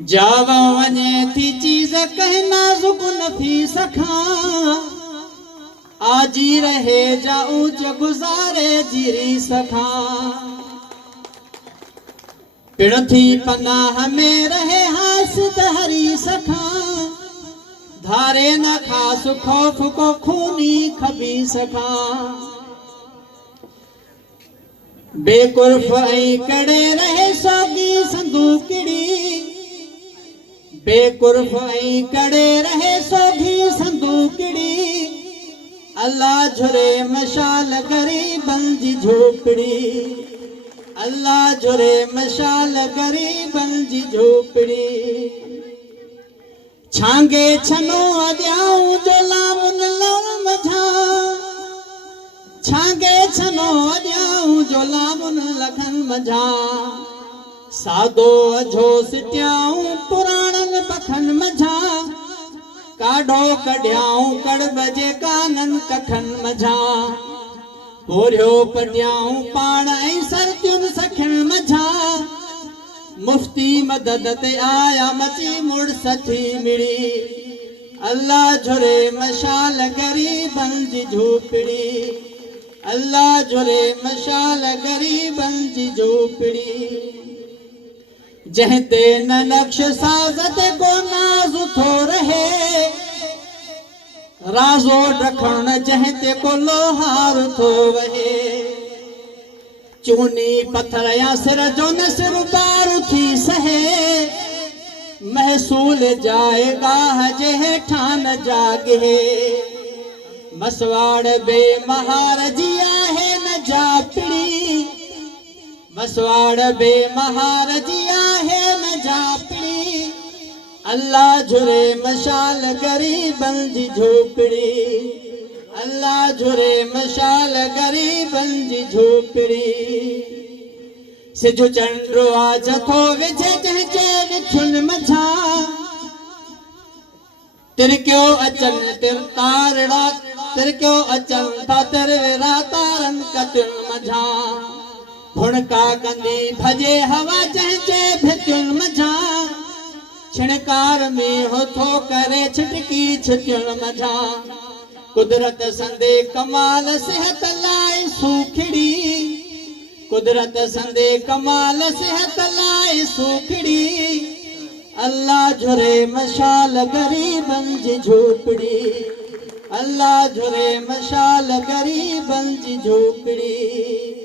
जावा वने थी चीज कहना जुक नफीस खां आजी रहे जाऊं च गुजारे जीरी सखा पिण थी पनाह में रहे हास हरी सखा धारे न खास खौफ को खूनी खबी सखा बेकुर्फ ऐं कड़े रहे सोगी संदूकड़ी बेकुर्फ ऐं कड़े रहे सोगी संदूकड़ी अल्लाह झुरे मशाल गरीबन जी झोपड़ी अल्लाह झुरे मशाल गरीबन जी झोपड़ी छांगे छनो अद्याऊं जो लामुन लौन मझा छांगे छनो अद्याऊं जो लामुन लखन मझा सादो अझो सिटियाऊं पुराणन पखन मझा काढो कढियाऊं कड़ बजे कानन कखन मझा पोरियो पटियाऊं पाण ऐं सरतियुन सखिन मझा मुफ्ती मदद ते आया मची मुड़ सथी मिड़ी अल्लाह झुरे मशाल गरीबन जी झोपड़ी अल्लाह झुरे मशाल गरीबन जी झोपड़ी जहते न नक्श साज़ ते को नाज़ थो रहे राज़ो ढखण जहते को लोहार थो वहे चूनी पत्थर या सिर जो न सिर बार थी सहे महसूल जाएगा जे ठान जागे मसवाड़ बेमहार जिया है न जापड़ी मसवाड़ बेमहार जिया है न जापड़ी अल्लाह झुरे मशाल गरीबन जी झोपड़ी अल्लाह झुरे मशाल गरीबन जी झोपड़ी सिजु चंड्रो आज थो विझे जंहिंजे विखुन मझा तिरकियो अचन तिर तारड़ा तिरकियो अचन था तिरवेरा तारन कतुन मझा भुणका कंदी भजे हवा जंहिंजे भितुन मझा छिणकार में हो थो करे छिटकी छिटियुन मझा कुदरत संदे कमाल सेहत लाए सूखड़ी कुदरत संदे कमाल सेहत लाए सूखड़ी अल्लाह झुरे मशाल गरीबन जी झोपड़ी अल्लाह झुरे मशाल गरीबन जी झोपड़ी।